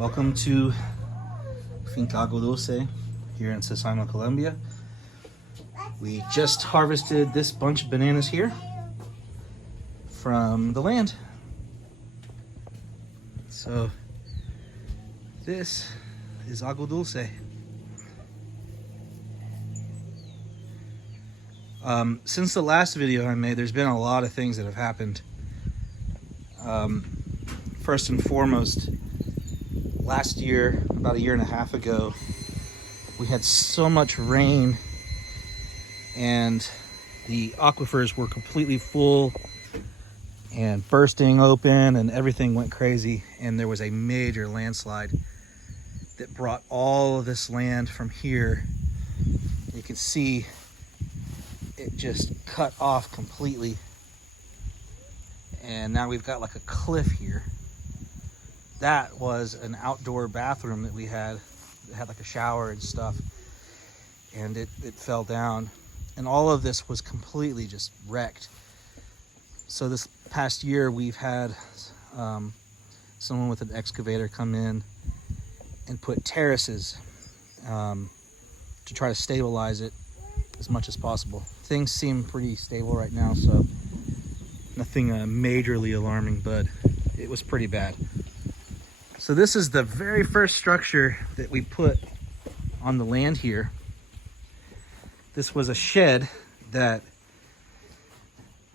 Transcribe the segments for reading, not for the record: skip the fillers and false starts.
Welcome to Finca Agua Dulce here in Sasaima, Colombia. We just harvested this bunch of bananas here from the land. So this is Agua Dulce. Since the last video I made, there's been a lot of things that have happened. First and foremost, last year, about a year and a half ago, we had so much rain and the aquifers were completely full and bursting open and everything went crazy, and there was a major landslide that brought all of this land from here. You can see it just cut off completely, and now we've got like a cliff here. That was an outdoor bathroom that we had. It had like a shower and stuff, and it fell down, and all of this was completely just wrecked. So this past year we've had someone with an excavator come in and put terraces to try to stabilize it as much as possible. Things seem pretty stable right now, so nothing majorly alarming, but it was pretty bad. So this is the very first structure that we put on the land here. This was a shed that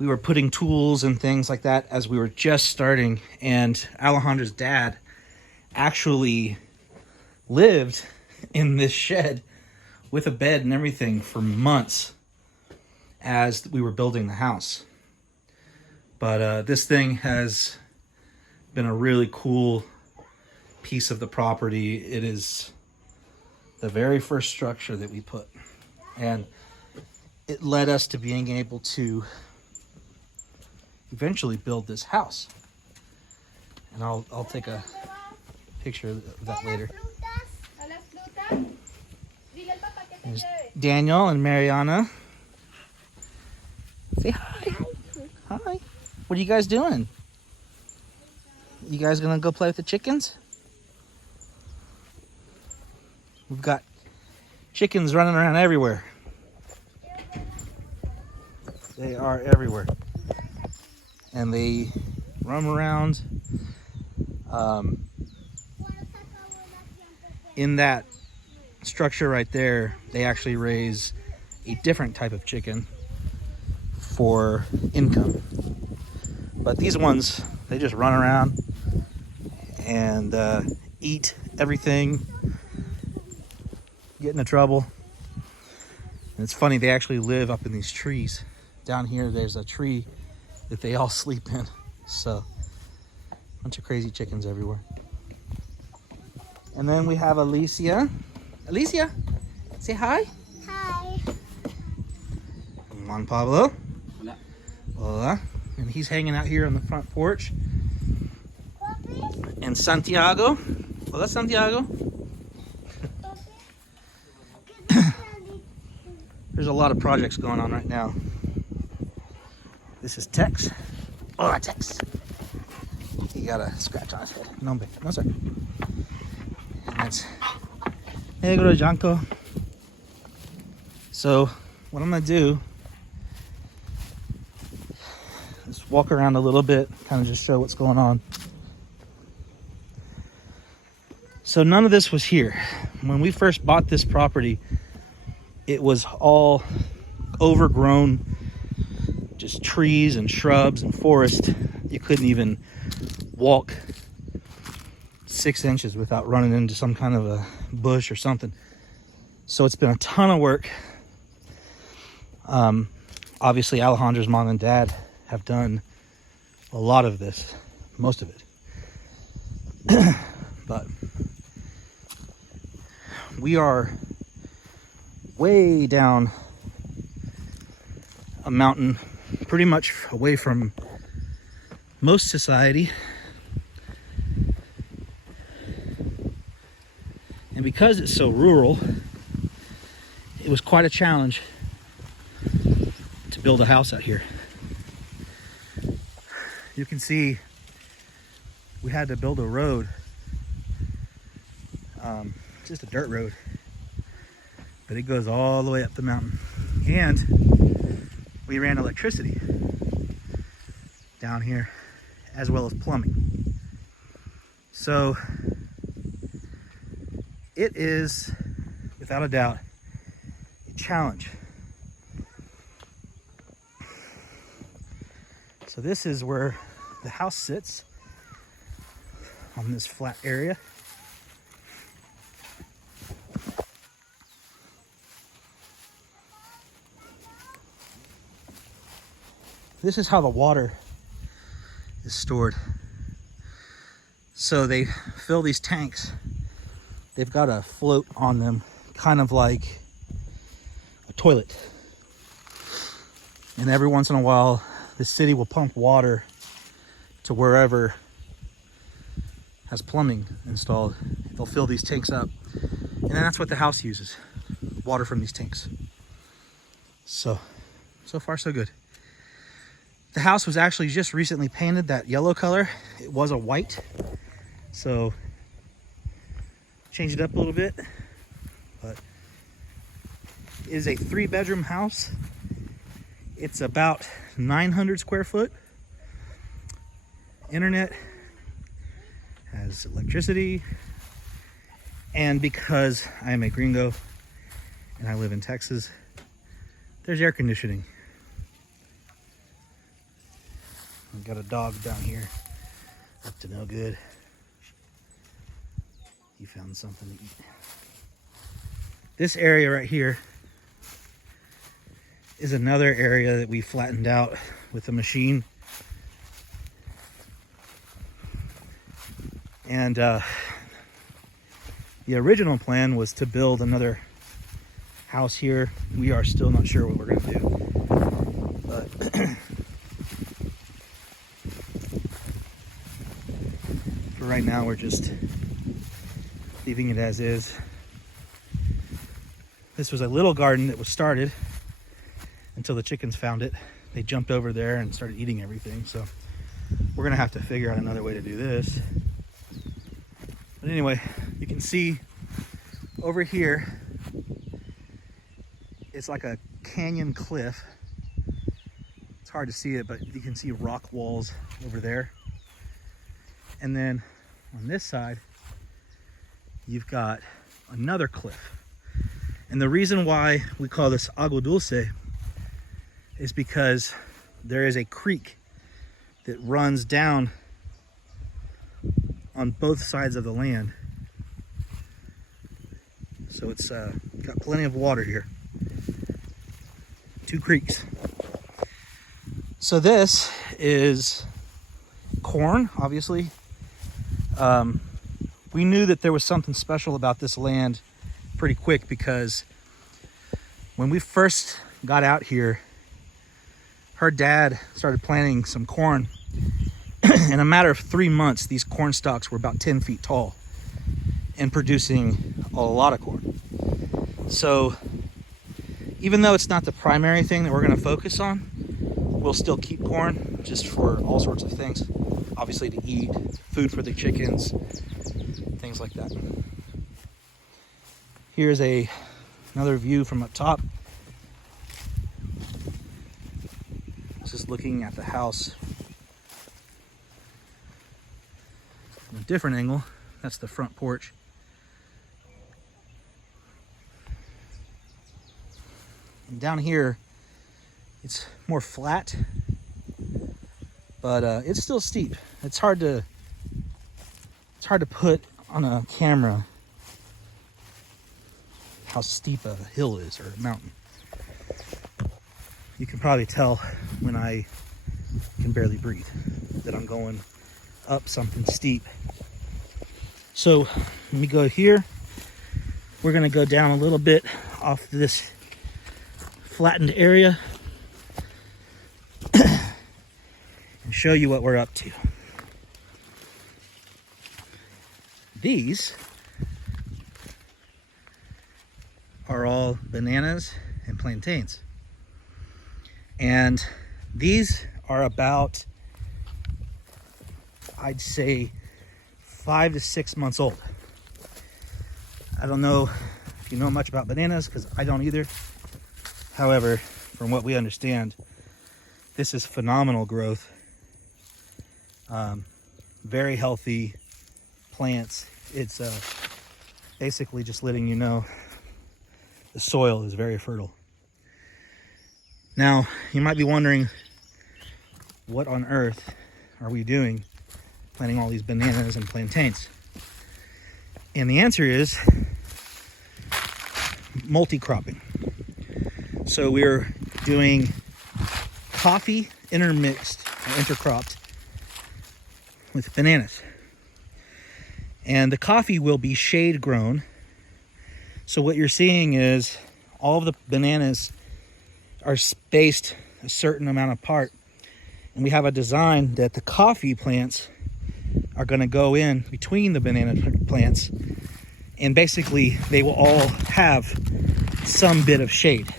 we were putting tools and things like that as we were just starting, and Alejandra's dad actually lived in this shed with a bed and everything for months as we were building the house. But this thing has been a really cool piece of the property. It is the very first structure that we put, and it led us to being able to eventually build this house. And I'll take a picture of that later. There's Daniel and Mariana. Say hi. Hi. What are you guys doing? You guys gonna go play with the chickens? We've got chickens running around everywhere. They are everywhere. And they roam around. In that structure right there, they actually raise a different type of chicken for income. But these ones, they just run around and eat everything, get into trouble. And it's funny, they actually live up in these trees. Down here, there's a tree that they all sleep in. So, a bunch of crazy chickens everywhere. And then we have Alicia. Alicia, say hi. Hi. Juan Pablo. Hola. Hola. And he's hanging out here on the front porch. And Santiago. Hola, Santiago. There's a lot of projects going on right now. This is Tex. Hola, Tex. He got a scratch on his head. No, no, sir. And that's Negro Janko. So, what I'm gonna do is walk around a little bit, kind of just show what's going on. So none of this was here. When we first bought this property, it was all overgrown, just trees and shrubs and forest. You couldn't even walk 6 inches without running into some kind of a bush or something. So it's been a ton of work. Obviously Alejandra's mom and dad have done a lot of this, most of it. But we are way down a mountain, pretty much away from most society. And because it's so rural, it was quite a challenge to build a house out here. You can see we had to build a road Just a dirt road, but it goes all the way up the mountain. And we ran electricity down here, as well as plumbing. So it is, without a doubt, a challenge. So this is where the house sits, on this flat area. This is how the water is stored. So they fill these tanks. They've got a float on them, kind of like a toilet. And every once in a while, the city will pump water to wherever has plumbing installed. They'll fill these tanks up. And then that's what the house uses, water from these tanks. So far so good. The house was actually just recently painted that yellow color. It was a white, so changed it up a little bit. But it is a 3-bedroom house. It's about 900 square foot. Internet, has electricity, and because I am a gringo and I live in Texas, there's air conditioning. I've got a dog down here, up to no good. He found something to eat. This area right here is another area that we flattened out with a machine. And the original plan was to build another house here. We are still not sure what we're gonna do, but for right now, we're just leaving it as is. This was a little garden that was started until the chickens found it. They jumped over there and started eating everything. So we're gonna have to figure out another way to do this. But anyway, you can see over here, it's like a canyon cliff. It's hard to see it, but you can see rock walls over there. And then on this side, you've got another cliff. And the reason why we call this Agua Dulce is because there is a creek that runs down on both sides of the land. So it's got plenty of water here. 2 creeks. So this is corn, obviously. We knew that there was something special about this land pretty quick, because when we first got out here, her dad started planting some corn. In a matter of 3 months, these corn stalks were about 10 feet tall and producing a lot of corn. So even though it's not the primary thing that we're going to focus on, we'll still keep corn just for all sorts of things. Obviously to eat, food for the chickens, things like that. Here's another view from up top. This is looking at the house from a different angle. That's the front porch. And down here, it's more flat, but it's still steep. It's hard to put on a camera how steep a hill is, or a mountain. You can probably tell when I can barely breathe that I'm going up something steep. So let me go here. We're gonna go down a little bit off this flattened area and show you what we're up to. These are all bananas and plantains. And these are about, I'd say, 5 to 6 months old. I don't know if you know much about bananas, because I don't either. However, from what we understand, this is phenomenal growth. Very healthy plants. It's basically just letting you know the soil is very fertile. Now, you might be wondering, what on earth are we doing planting all these bananas and plantains? And the answer is multi-cropping. So we're doing coffee intermixed or intercropped with bananas. And the coffee will be shade grown. So what you're seeing is all of the bananas are spaced a certain amount apart. And we have a design that the coffee plants are going to go in between the banana plants. And basically they will all have some bit of shade.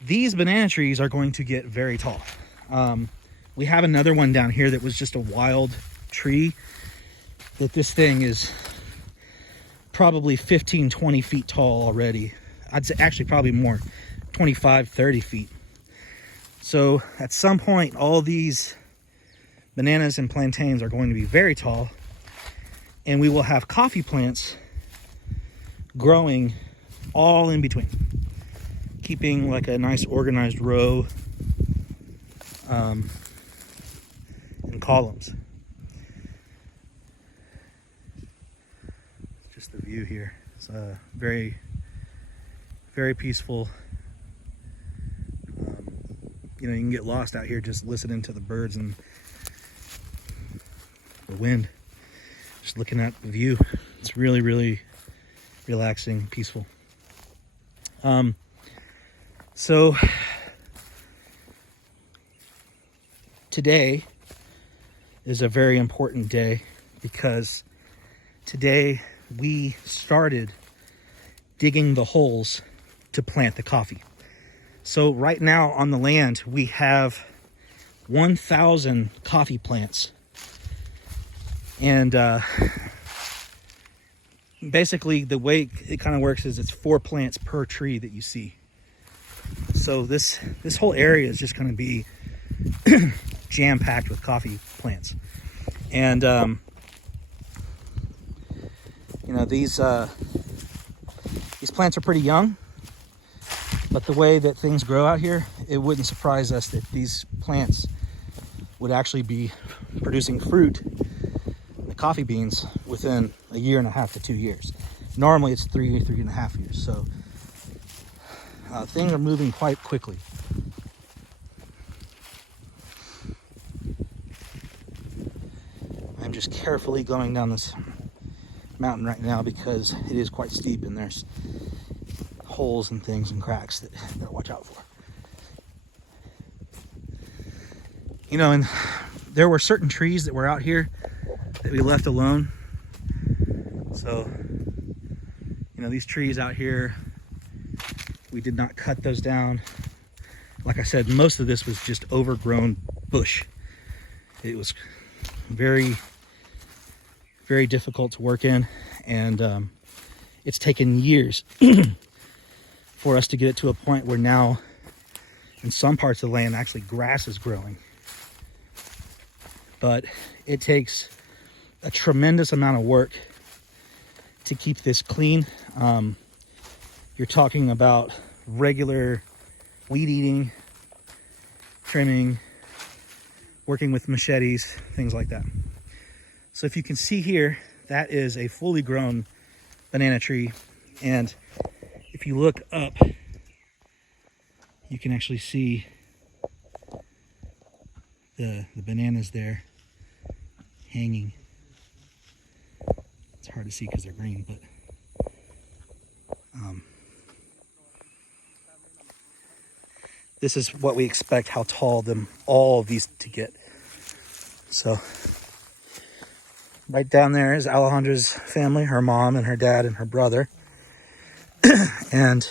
These banana trees are going to get very tall. We have another one down here that was just a wild tree. That this thing is probably 15, 20 feet tall already. I'd say actually probably more, 25, 30 feet. So at some point, all these bananas and plantains are going to be very tall, and we will have coffee plants growing all in between, keeping like a nice organized row in columns. Just the view here. It's very, very peaceful. You know, you can get lost out here just listening to the birds and the wind, just looking at the view. It's really, really relaxing, peaceful. So today is a very important day because today we started digging the holes to plant the coffee. So right now on the land, we have 1,000 coffee plants. And basically the way it kind of works is it's 4 plants per tree that you see. So this whole area is just going to be jam-packed with coffee plants. And you know, these plants are pretty young, but the way that things grow out here, it wouldn't surprise us that these plants would actually be producing fruit, the coffee beans, within 1.5 to 2 years. Normally it's 3.5 years. So things are moving quite quickly. I'm just carefully going down this mountain right now because it is quite steep and there's holes and things and cracks that you gotta watch out for. You know, and there were certain trees that were out here that we left alone. So, you know, these trees out here, we did not cut those down. Like I said, most of this was just overgrown bush. It was very, very difficult to work in, and it's taken years for us to get it to a point where now in some parts of the land actually grass is growing. But it takes a tremendous amount of work to keep this clean. You're talking about regular weed eating, trimming, working with machetes, things like that. So if you can see here, that is a fully grown banana tree. And if you look up, you can actually see the bananas there hanging. It's hard to see because they're green, but this is what we expect how tall all of these to get. So right down there is Alejandra's family, her mom and her dad and her brother. And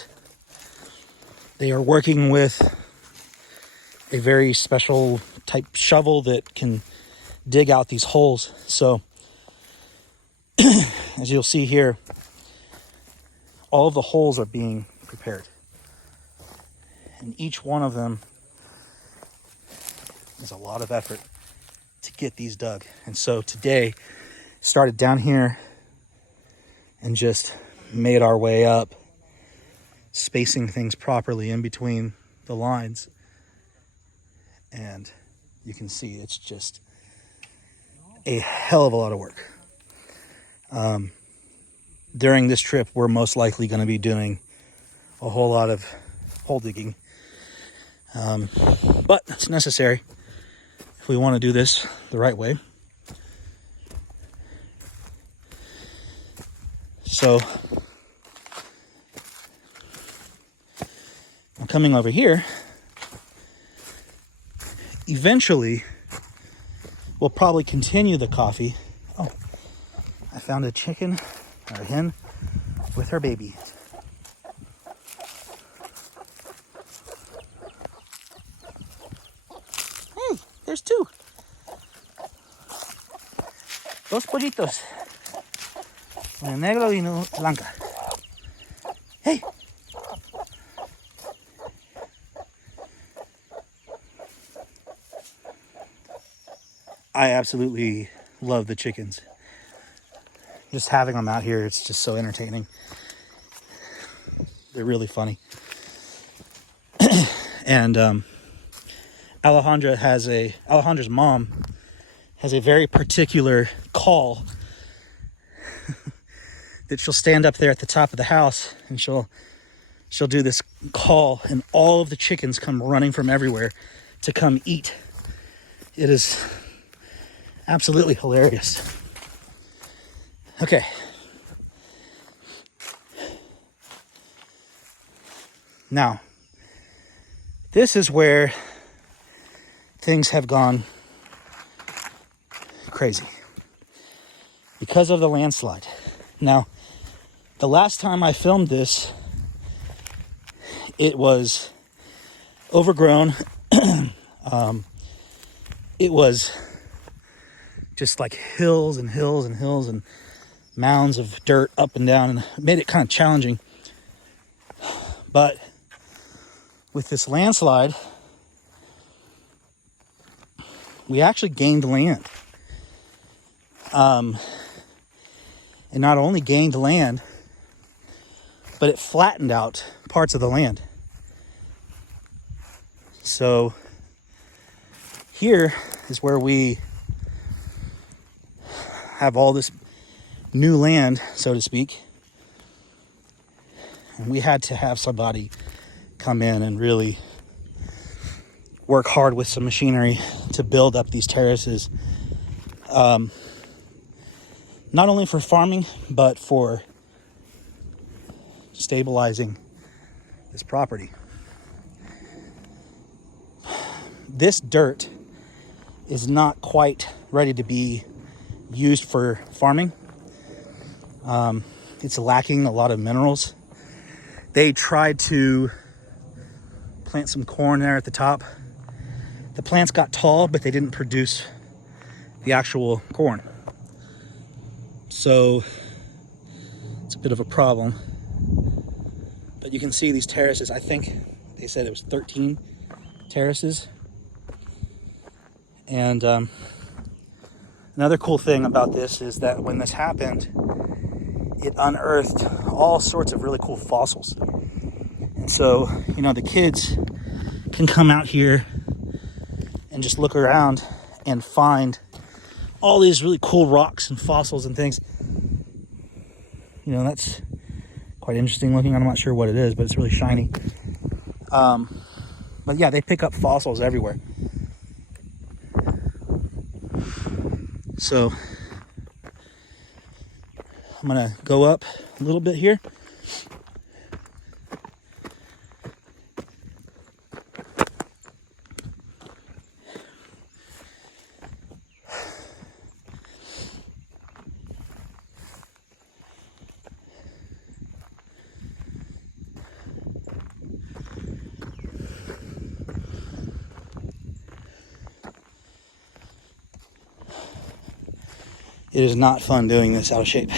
they are working with a very special type shovel that can dig out these holes. So as you'll see here, all of the holes are being prepared. And each one of them is a lot of effort to get these dug. And so today, started down here and just made our way up, spacing things properly in between the lines. And you can see it's just a hell of a lot of work. During this trip, we're most likely going to be doing a whole lot of hole digging. But it's necessary if we want to do this the right way. So I'm coming over here. Eventually, we'll probably continue the coffee. Oh, I found a chicken or a hen with her baby. Hey, there's two. Dos pollitos. Una negro y una blanca. Hey. I absolutely love the chickens. Just having them out here, it's just so entertaining. They're really funny. And Alejandra's mom has a very particular call that she'll stand up there at the top of the house and she'll do this call, and all of the chickens come running from everywhere to come eat. It is absolutely hilarious. Okay. Now, this is where things have gone crazy because of the landslide. Now, the last time I filmed this, it was overgrown. It was just like hills and hills and hills and mounds of dirt up and down, and it made it kind of challenging. But with this landslide, we actually gained land. And not only gained land, but it flattened out parts of the land. So here is where we have all this new land, so to speak. And we had to have somebody come in and really work hard with some machinery to build up these terraces. Not only for farming, but for stabilizing this property. This dirt is not quite ready to be used for farming. It's lacking a lot of minerals. They tried to plant some corn there at the top. The plants got tall, but they didn't produce the actual corn. So it's a bit of a problem. But you can see these terraces. I think they said it was 13 terraces. And another cool thing about this is that when this happened, it unearthed all sorts of really cool fossils. And so, you know, the kids can come out here and just look around and find all these really cool rocks and fossils and things. You know, that's quite interesting looking. I'm not sure what it is, but it's really shiny. But yeah, they pick up fossils everywhere. So I'm gonna go up a little bit here. It is not fun doing this out of shape.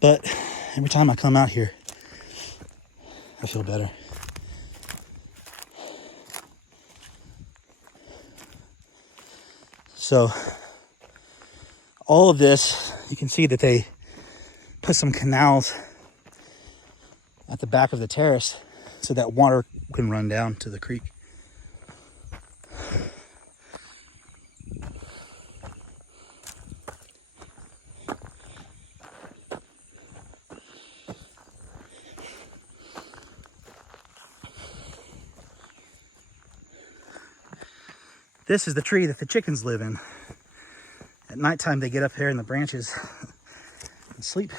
But every time I come out here, I feel better. So all of this, you can see that they put some canals at the back of the terrace so that water can run down to the creek. This is the tree that the chickens live in. At nighttime, they get up here in the branches and sleep.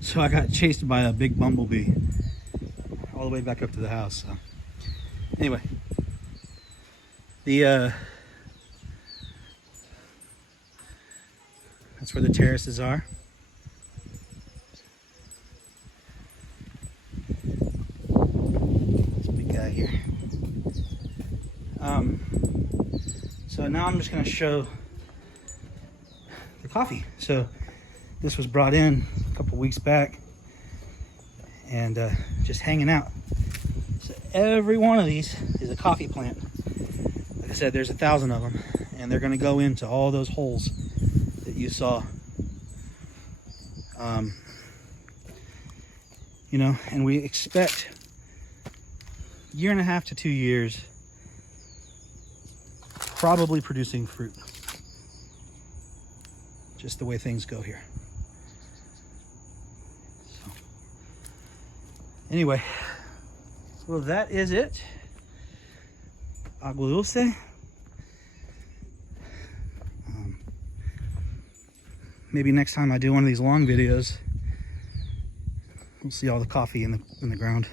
So I got chased by a big bumblebee all the way back up to the house. So anyway, that's where the terraces are. This big guy here. So now I'm just going to show the coffee. So this was brought in a couple weeks back and just hanging out. So every one of these is a coffee plant. Like I said, there's 1,000 of them, and they're going to go into all those holes that you saw. You know, and we expect 1.5 to 2 years, probably producing fruit. Just the way things go here. So, anyway, well, that is it. Agua Dulce. Maybe next time I do one of these long videos, we'll see all the coffee in the ground.